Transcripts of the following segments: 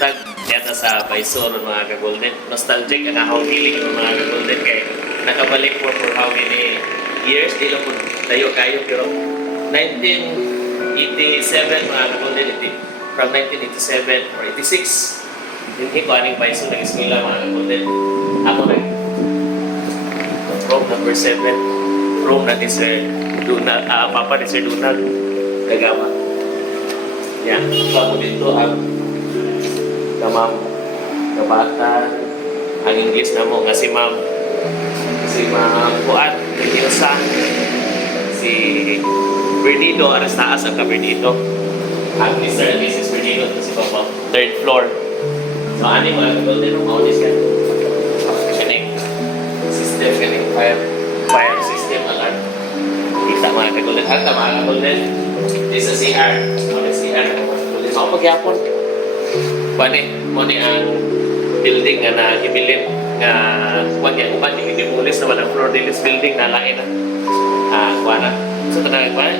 buntag yata sa Baisor mga ka-golden. Nostalgic ang akong feeling ng mga ka-golden kay nakabalik po for how many years. Di lang po tayo kayo pero 1987 mga ka-golden. From 1987 or 86 hindi ko aning Baisor nag-eskwela mga ka-golden. Ako rin room number 7 room na ni Sir Dunag, Papa ni Sir Dunag Kagama. Yan, bago dito ang ma'am kabata ang English na mo nga si ma'am Kuat Ilsa si Bernito Arastaas ang ka-Bernito ang Mr. and Mrs. Bernito si Papa third floor. So ani mga ka-golden room maulis ka kaning system kaning fire system alarm kita mga ka-golden hata mga ka-golden this is CR CR so pagyapon mo ni ang building nga nagibilin nga kuwan niya uban yung dimulis na walang floor dilis building na lain na kuwan na so tanang kuwan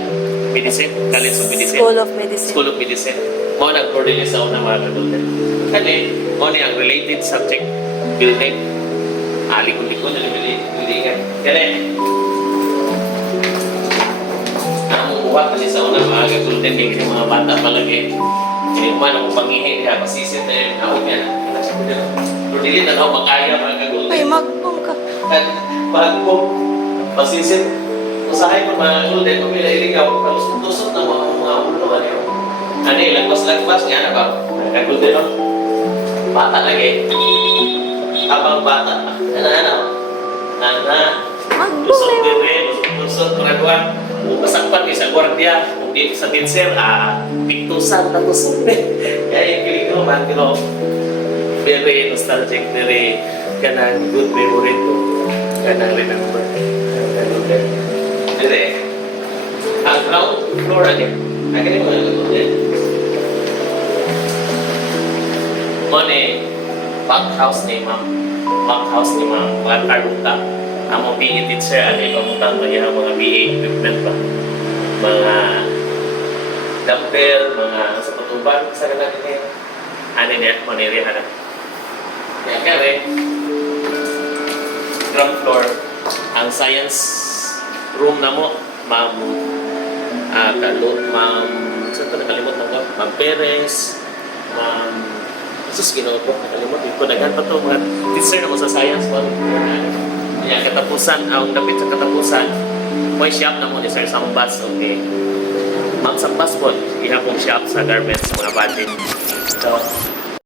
medicine college of medicine school of medicine mo na floor dilis sa unang mga ka-golden kani mo ni ang related subject building likod-likod na buildingan kani namuha kasi sa unang mga ka-golden yung mga bata palagi ini man ang pangihi niya pasisit na yun awit niya pero dili na ako makaya mga ka-golden Ay, magpong ka. magpong pasisit usahay ko mga ka-golden kung iligaw palusot-lusot na mga ulo ano lagpas-lagpas nga na ba mga ka-golden no? Bata lagi habang bata lusot dire lusot paraduan masakpan ni sa gwardiya kung di sa tinser piktusan na tusok kaya yung kilig ko man pero very nostalgic very kanang good memory to kanang remember dire ang ground floor again akin yung mga good money back house ni ma'am Arunta ang mga PE teacher ano yung pamutang mga BA equipment ba mga dumbbell, mga sa patuban sa kanila niya ano niya, maniri na kaya kaya ground floor ang science room na mo ma'am saan ko nakalimot mo ka? Ma'am Perez Jesus ginoo ko nakalimot ko daghan pa to mga teacher na mo sa science mo kaya katapusan, ang dapit sa katapusan may shop na mo ni Sir Sambas okay Ma'am Sambas po ihapong shop sa garments mga body so